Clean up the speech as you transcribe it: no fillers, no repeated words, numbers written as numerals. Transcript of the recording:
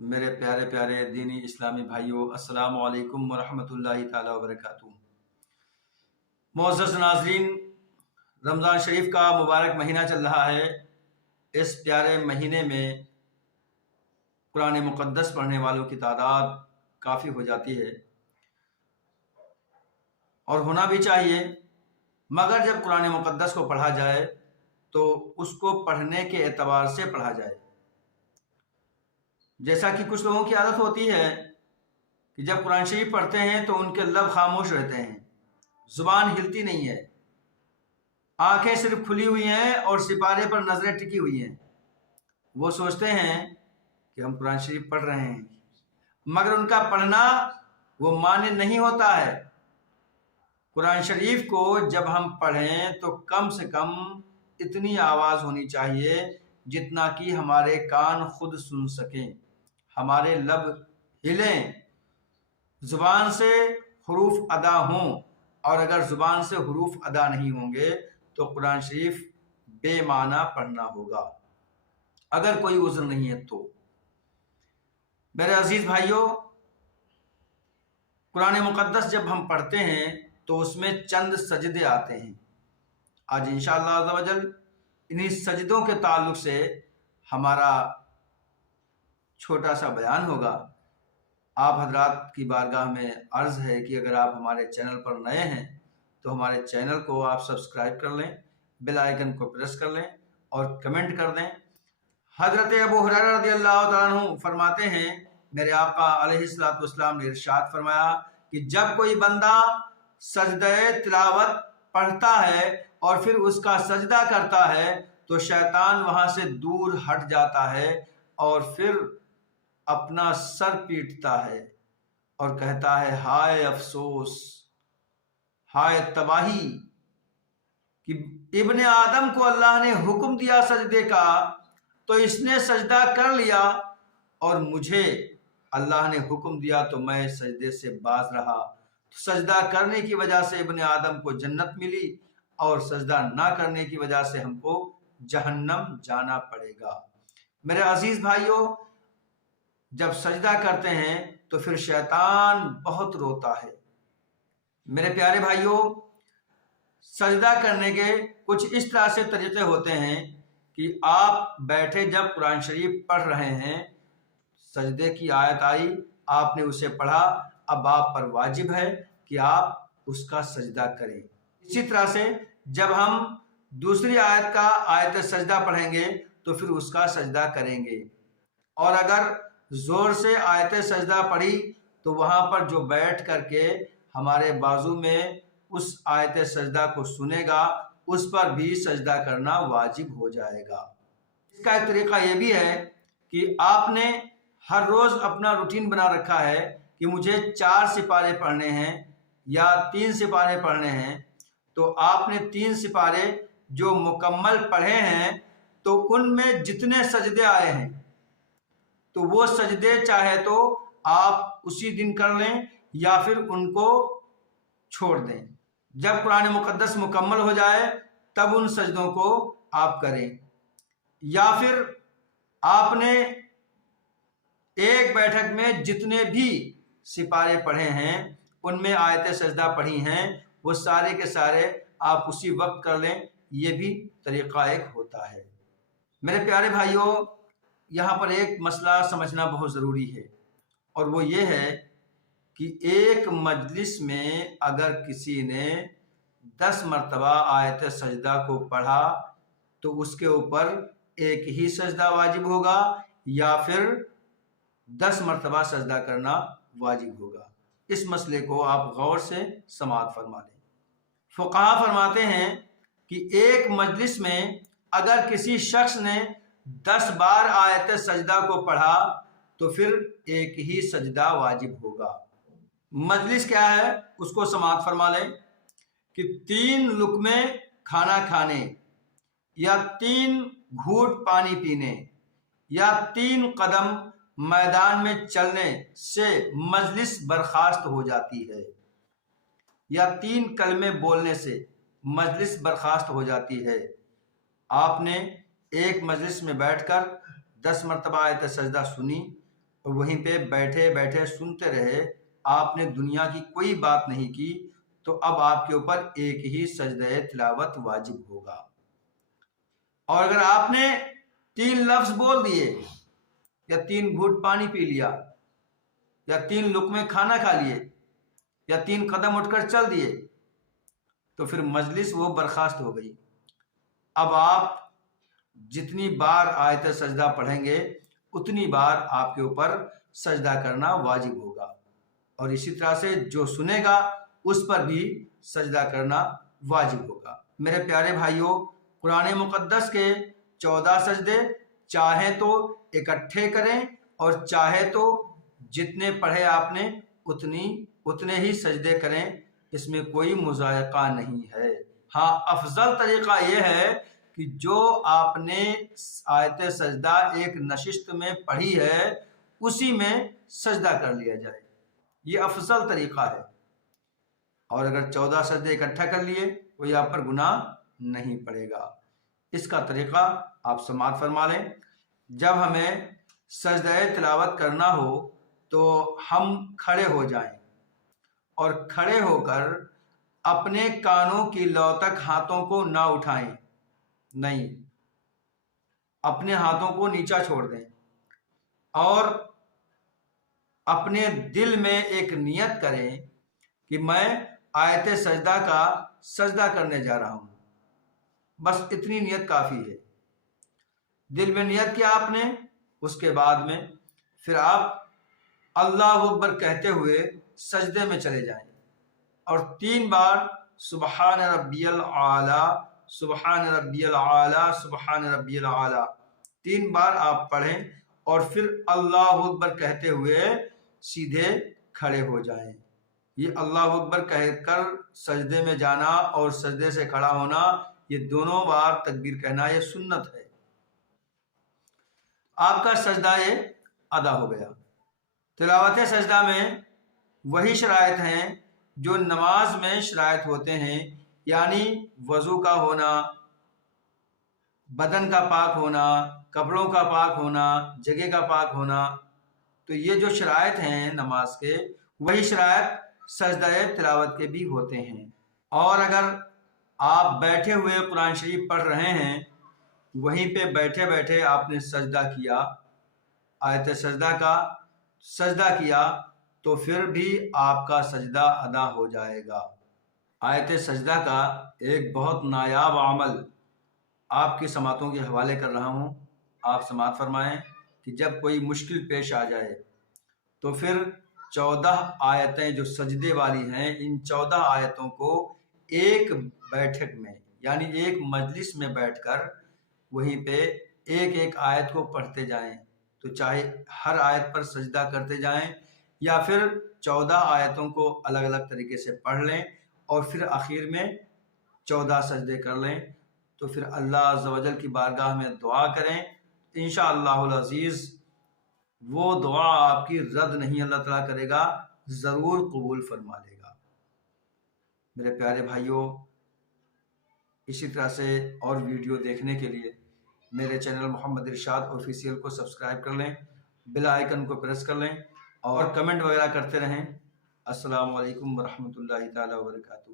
میرے پیارے پیارے دینی اسلامی بھائیوں، السلام علیکم ورحمۃ اللہ تعالی وبرکاتہ۔ معزز ناظرین، رمضان شریف کا مبارک مہینہ چل رہا ہے۔ اس پیارے مہینے میں قرآن مقدس پڑھنے والوں کی تعداد کافی ہو جاتی ہے اور ہونا بھی چاہیے، مگر جب قرآن مقدس کو پڑھا جائے تو اس کو پڑھنے کے اعتبار سے پڑھا جائے۔ جیسا کہ کچھ لوگوں کی عادت ہوتی ہے کہ جب قرآن شریف پڑھتے ہیں تو ان کے لب خاموش رہتے ہیں، زبان ہلتی نہیں ہے، آنکھیں صرف کھلی ہوئی ہیں اور سپارے پر نظریں ٹکی ہوئی ہیں۔ وہ سوچتے ہیں کہ ہم قرآن شریف پڑھ رہے ہیں، مگر ان کا پڑھنا وہ معنی نہیں ہوتا ہے۔ قرآن شریف کو جب ہم پڑھیں تو کم سے کم اتنی آواز ہونی چاہیے جتنا کہ ہمارے کان خود سن سکیں، ہمارے لب ہلیں، زبان سے حروف ادا ہوں، اور اگر زبان سے حروف ادا نہیں ہوں گے تو قرآن شریف بے معنی پڑھنا ہوگا، اگر کوئی عذر نہیں ہے تو۔ میرے عزیز بھائیوں، قرآن مقدس جب ہم پڑھتے ہیں تو اس میں چند سجدے آتے ہیں۔ آج انشاءاللہ عز و جل انہی سجدوں کے تعلق سے ہمارا چھوٹا سا بیان ہوگا۔ آپ حضرات کی بارگاہ میں عرض ہے کہ اگر آپ ہمارے چینل پر نئے ہیں تو ہمارے چینل کو آپ سبسکرائب کر لیں، بیل آئیکن کو پریس کر لیں اور کمنٹ کر دیں۔ حضرت ابو ہریرہ رضی اللہ تعالیٰ عنہ فرماتے ہیں، میرے آقا علیہ الصلوۃ والسلام نے ارشاد فرمایا کہ جب کوئی بندہ سجدہ تلاوت پڑھتا ہے اور پھر اس کا سجدہ کرتا ہے تو شیطان وہاں سے دور ہٹ جاتا ہے اور پھر اپنا سر پیٹتا ہے اور کہتا ہے ہائے افسوس، ہائے تباہی کہ ابن آدم کو اللہ نے حکم دیا سجدے کا تو اس نے سجدہ کر لیا، اور مجھے اللہ نے حکم دیا تو میں سجدے سے باز رہا۔ سجدہ کرنے کی وجہ سے ابن آدم کو جنت ملی اور سجدہ نہ کرنے کی وجہ سے ہم کو جہنم جانا پڑے گا۔ میرے عزیز بھائیوں، جب سجدہ کرتے ہیں تو پھر شیطان بہت روتا ہے۔ میرے پیارے بھائیوں، سجدہ کرنے کے کچھ اس طرح سے طریقے ہوتے ہیں کہ آپ بیٹھے جب قرآن شریف پڑھ رہے ہیں، سجدے کی آیت آئی، آپ نے اسے پڑھا، اب آپ پر واجب ہے کہ آپ اس کا سجدہ کریں۔ اسی طرح سے جب ہم دوسری آیت کا آیت سجدہ پڑھیں گے تو پھر اس کا سجدہ کریں گے، اور اگر زور سے آیت سجدہ پڑھی تو وہاں پر جو بیٹھ کر کے ہمارے بازو میں اس آیت سجدہ کو سنے گا، اس پر بھی سجدہ کرنا واجب ہو جائے گا۔ اس کا ایک طریقہ یہ بھی ہے کہ آپ نے ہر روز اپنا روٹین بنا رکھا ہے کہ مجھے 4 سپارے پڑھنے ہیں یا 3 سپارے پڑھنے ہیں، تو آپ نے 3 سپارے جو مکمل پڑھے ہیں تو ان میں جتنے سجدے آئے ہیں تو وہ سجدے چاہے تو آپ اسی دن کر لیں یا پھر ان کو چھوڑ دیں۔ جب قرآن مقدس مکمل ہو جائے تب ان سجدوں کو آپ کریں، یا پھر آپ نے ایک بیٹھک میں جتنے بھی سپارے پڑھے ہیں ان میں آیت سجدہ پڑھی ہیں وہ سارے کے سارے آپ اسی وقت کر لیں، یہ بھی طریقہ ایک ہوتا ہے۔ میرے پیارے بھائیوں، یہاں پر ایک مسئلہ سمجھنا بہت ضروری ہے، اور وہ یہ ہے کہ ایک مجلس میں اگر کسی نے 10 مرتبہ آیت سجدہ کو پڑھا تو اس کے اوپر ایک ہی سجدہ واجب ہوگا یا پھر 10 مرتبہ سجدہ کرنا واجب ہوگا۔ اس مسئلے کو آپ غور سے سماعت فرما لیں۔ فقہا فرماتے ہیں کہ ایک مجلس میں اگر کسی شخص نے 10 بار آیت سجدہ کو پڑھا تو پھر ایک ہی سجدہ واجب ہوگا۔ مجلس کیا ہے اس کو سماعت فرما لیں کہ 3 لقمے کھانا کھانے یا 3 گھونٹ پانی پینے یا 3 قدم میدان میں چلنے سے مجلس برخاست ہو جاتی ہے، یا 3 کلمے بولنے سے مجلس برخاست ہو جاتی ہے۔ آپ نے ایک مجلس میں بیٹھ کر 10 مرتبہ آیت سجدہ سنی اور وہیں پہ بیٹھے بیٹھے سنتے رہے، آپ نے دنیا کی کوئی بات نہیں کی، تو اب آپ کے اوپر ایک ہی سجدہ تلاوت واجب ہوگا۔ اور اگر آپ نے 3 لفظ بول دیے، یا 3 گھونٹ پانی پی لیا، یا 3 لقمے کھانا کھا لیے، یا 3 قدم اٹھ کر چل دیے، تو پھر مجلس وہ برخاست ہو گئی۔ اب آپ جتنی بار آیت سجدہ پڑھیں گے اتنی بار آپ کے اوپر سجدہ کرنا واجب ہوگا، اور اسی طرح سے جو سنے گا اس پر بھی سجدہ کرنا واجب ہوگا۔ میرے پیارے بھائیوں، قرآن مقدس کے 14 سجدے چاہے تو اکٹھے کریں اور چاہے تو جتنے پڑھے آپ نے اتنے ہی سجدے کریں، اس میں کوئی مضائقہ نہیں ہے۔ ہاں، افضل طریقہ یہ ہے کہ جو آپ نے آیت سجدہ ایک نشست میں پڑھی ہے اسی میں سجدہ کر لیا جائے، یہ افضل طریقہ ہے۔ اور اگر 14 سجدے اکٹھا کر لیے کوئی آپ پر گناہ نہیں پڑے گا۔ اس کا طریقہ آپ سماعت فرما لیں۔ جب ہمیں سجدہ تلاوت کرنا ہو تو ہم کھڑے ہو جائیں، اور کھڑے ہو کر اپنے کانوں کی لو تک ہاتھوں کو نہ اٹھائیں، نہیں، اپنے ہاتھوں کو نیچا چھوڑ دیں، اور اپنے دل میں ایک نیت کریں کہ میں آیت سجدہ کا سجدہ کرنے جا رہا ہوں۔ بس اتنی نیت کافی ہے۔ دل میں نیت کیا آپ نے، اس کے بعد میں پھر آپ اللہ اکبر کہتے ہوئے سجدے میں چلے جائیں، اور 3 بار سبحان ربی الاعلی، سبحان ربی الاعلی، سبحان ربی الاعلی 3 بار آپ پڑھیں، اور پھر اللہ اکبر کہتے ہوئے سیدھے کھڑے ہو جائیں۔ یہ اللہ اکبر کہہ کر سجدے میں جانا اور سجدے سے کھڑا ہونا، یہ دونوں بار تکبیر کہنا، یہ سنت ہے۔ آپ کا سجدہ یہ ادا ہو گیا۔ تلاوت سجدہ میں وہی شرائط ہیں جو نماز میں شرائط ہوتے ہیں، یعنی وضو کا ہونا، بدن کا پاک ہونا، کپڑوں کا پاک ہونا، جگہ کا پاک ہونا۔ تو یہ جو شرائط ہیں نماز کے، وہی شرائط سجدہ تلاوت کے بھی ہوتے ہیں۔ اور اگر آپ بیٹھے ہوئے قرآن شریف پڑھ رہے ہیں، وہیں پہ بیٹھے بیٹھے آپ نے سجدہ کیا، آیت سجدہ کا سجدہ کیا، تو پھر بھی آپ کا سجدہ ادا ہو جائے گا۔ آیت سجدہ کا ایک بہت نایاب عمل آپ کی سماعتوں کے حوالے کر رہا ہوں، آپ سماعت فرمائیں کہ جب کوئی مشکل پیش آ جائے تو پھر 14 آیتیں جو سجدے والی ہیں، ان 14 آیتوں کو ایک بیٹھک میں، یعنی ایک مجلس میں بیٹھ کر وہیں پہ ایک ایک آیت کو پڑھتے جائیں۔ تو چاہے ہر آیت پر سجدہ کرتے جائیں، یا پھر 14 آیتوں کو الگ الگ طریقے سے پڑھ لیں، اور پھر آخر میں 14 سجدے کر لیں، تو پھر اللہ عز و جل کی بارگاہ میں دعا کریں، انشاءاللہ العزیز وہ دعا آپ کی رد نہیں اللہ تعالیٰ کرے گا، ضرور قبول فرما لے گا۔ میرے پیارے بھائیوں، اسی طرح سے اور ویڈیو دیکھنے کے لیے میرے چینل محمد ارشاد آفیشیل کو سبسکرائب کر لیں، بیل آئیکن کو پریس کر لیں، اور کمنٹ وغیرہ کرتے رہیں۔ السلام علیکم ورحمۃ اللہ تعالیٰ وبرکاتہ۔